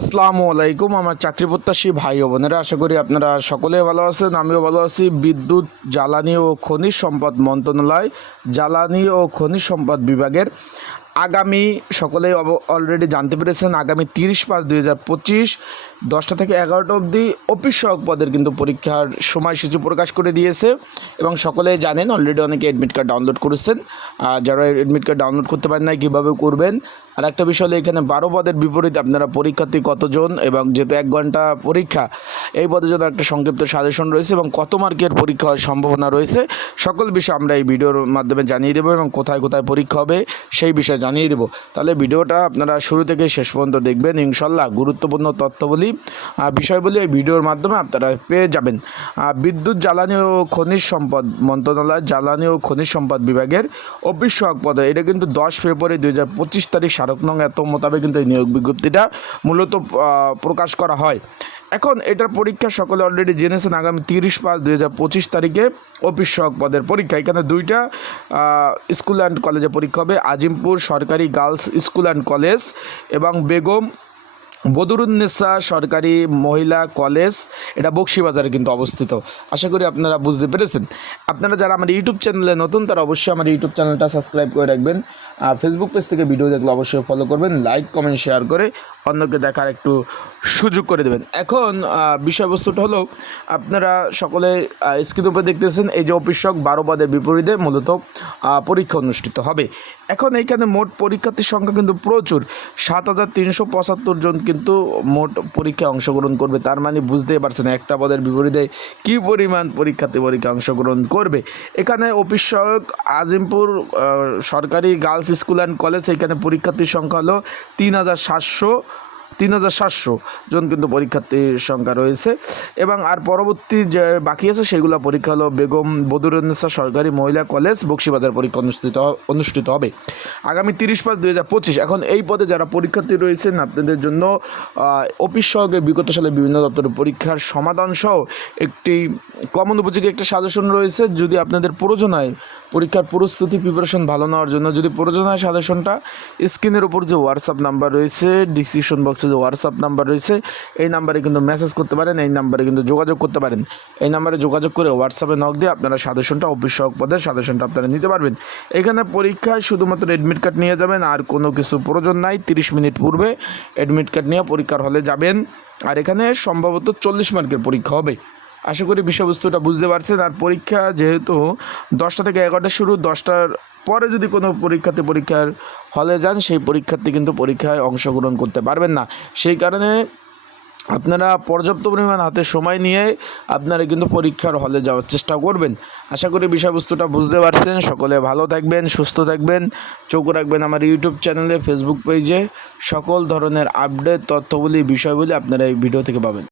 আসসালামু আলাইকুম, আমার চাকরি প্রত্যাশী ভাই ও বোনেরা, আশা করি আপনারা সকলে ভালো আছেন, আমিও ভালো আছি। বিদ্যুৎ, জ্বালানি ও খনিজ সম্পদ মন্ত্রণালয়, জ্বালানি ও খনিজ সম্পদ বিভাগের আগামী সকলে অলরেডি জানতে পেরেছেন, আগামী তিরিশ পাঁচ দুই হাজার পঁচিশ, দশটা থেকে এগারোটা অবধি অফিস সহক পদের কিন্তু পরীক্ষার সময়সূচি প্রকাশ করে দিয়েছে এবং সকলে জানেন অলরেডি অনেকে অ্যাডমিট কার্ড ডাউনলোড করেছেন। যারা অ্যাডমিট কার্ড ডাউনলোড করতে পারেন না কীভাবে করবেন আর একটা বিষয় হলো এখানে বারো পদের বিপরীতে আপনারা পরীক্ষার্থী কতজন এবং যেহেতু এক ঘণ্টা পরীক্ষা এই পদের জন্য একটা সংক্ষিপ্ত সাজেশন রয়েছে এবং কত মার্কের পরীক্ষা হওয়ার সম্ভাবনা রয়েছে সকল বিষয় আমরা এই ভিডিওর মাধ্যমে জানিয়ে দেবো এবং কোথায় কোথায় পরীক্ষা হবে সেই বিষয়ে জানিয়ে দেবো। তাহলে ভিডিওটা আপনারা শুরু থেকে শেষ পর্যন্ত দেখবেন ইনশাল্লাহ গুরুত্বপূর্ণ তথ্যবলী আহ, বিষয়বলী এই ভিডিওর মাধ্যমে আপনারা পেয়ে যাবেন। বিদ্যুৎ জ্বালানি ও খনিজ সম্পদ মন্ত্রণালয় জ্বালানি ও খনিজ সম্পদ বিভাগের অফিস সহায়ক পদে এটা কিন্তু দশ ফেব্রুয়ারি দুই হাজার পঁচিশ তারিখ নং এত মোতাবেক কিন্তু এই নিয়োগ বিজ্ঞপ্তিটা মূলত প্রকাশ করা হয়। এখন এটার পরীক্ষা সকলে অলরেডি জেনেছেন, আগামী তিরিশ পাঁচ দুই হাজার পঁচিশ তারিখে অফিস সহক পদের পরীক্ষা। এখানে দুইটা স্কুল অ্যান্ড কলেজে পরীক্ষা হবে। আজিমপুর সরকারি গার্লস স্কুল অ্যান্ড কলেজ এবং বেগম বদরুন্নেসা সরকারি মহিলা কলেজ, এটা বক্সিবাজারে কিন্তু অবস্থিত। আশা করি আপনারা বুঝতে পেরেছেন। আপনারা যারা আমার ইউটিউব চ্যানেলে নতুন, তারা অবশ্যই আমার ইউটিউব চ্যানেলটা সাবস্ক্রাইব করে রাখবেন। ফেসবুক পেজ থেকে ভিডিও দেখলে অবশ্যই ফলো করবেন লাইক কমেন্ট শেয়ার করে অন্যকে দেখার একটু সুযোগ করে দেবেন। এখন বিষয়বস্তুটা হলো, আপনারা সকলে স্ক্রিনের উপরে দেখতেছেন, এই যে অফিসক বারো পদের বিপরীতে মূলত পরীক্ষা অনুষ্ঠিত হবে। এখন এইখানে মোট পরীক্ষার্থীর সংখ্যা কিন্তু প্রচুর, সাত হাজার তিনশো পঁচাত্তর জন কিন্তু মোট পরীক্ষায় অংশগ্রহণ করবে। তার মানে বুঝতেই পারছেন, একটা পদের বিপরীতে কি পরিমাণ পরীক্ষার্থী পরীক্ষায় অংশগ্রহণ করবে। এখানে অফিস সহায়ক আজিমপুর সরকারি গার্লস স্কুল অ্যান্ড কলেজ, এখানে পরীক্ষার্থীর সংখ্যা হলো তিন হাজার সাতশো তিন হাজার সাতশো জন কিন্তু পরীক্ষার্থীর সংখ্যা রয়েছে। এবং আর পরবর্তী যে বাকি আছে, সেগুলো পরীক্ষা হলো বেগম বদরুন্নেসা সরকারি মহিলা কলেজ, বক্সিবাজার পরীক্ষা অনুষ্ঠিত অনুষ্ঠিত হবে। আগামী তিরিশ পাঁচ দুই হাজার পঁচিশ, এখন এই পদে যারা পরীক্ষার্থী রয়েছেন, আপনাদের জন্য অফিস সহকে বিগত সালে বিভিন্ন দপ্তরের পরীক্ষার সমাধান সহ একটি কমন উপযোগী একটা সাজেশন রয়েছে। যদি আপনাদের প্রয়োজন হয়, পরীক্ষার প্রস্তুতি প্রিপারেশন ভালো নেওয়ার জন্য, যদি প্রয়োজন হয় সাজেশনটা স্ক্রিনের উপর যে হোয়াটসঅ্যাপ নাম্বার রয়েছে ডিসক্রিপশন বক্সে যে হোয়াটসঅ্যাপ নাম্বার রয়েছে। এই নাম্বারে কিন্তু মেসেজ করতে পারেন, এই নাম্বারে কিন্তু যোগাযোগ করতে পারেন। এই নাম্বারে যোগাযোগ করে হোয়াটসঅ্যাপে নক দিয়ে আপনারা সাজেশনটা অফিস সহক পদের সাজেশনটা আপনারা নিতে পারবেন। এখানে পরীক্ষায় শুধুমাত্র অ্যাডমিট কার্ড নিয়ে যাবেন, আর কোনো কিছু প্রয়োজন নাই। তিরিশ মিনিট পূর্বে অ্যাডমিট কার্ড নিয়ে পরীক্ষার হলে যাবেন। আর এখানে সম্ভবত চল্লিশ মার্কের পরীক্ষা হবে। আশা করি বিষয়বস্তুটা বুঝতে পারছেন। আর পরীক্ষা যেহেতু দশটা থেকে এগারোটা শুরু, দশটার পরে যদি কোনো পরীক্ষাতে পরীক্ষার হলে যান, সেই পরীক্ষার্থী কিন্তু পরীক্ষায় অংশগ্রহণ করতে পারবেন না। সেই কারণে আপনারা পর্যাপ্ত পরিমাণ হাতে সময় নিয়ে আপনারা কিন্তু পরীক্ষার হলে যাওয়ার চেষ্টা করবেন। আশা করি বিষয়বস্তুটা বুঝতে পারছেন। সকলে ভালো থাকবেন, সুস্থ থাকবেন। চোখ রাখবেন আমার ইউটিউব চ্যানেলে, ফেসবুক পেজে। সকল ধরনের আপডেট তথ্যগুলি বিষয়গুলি আপনারা এই ভিডিও থেকে পাবেন।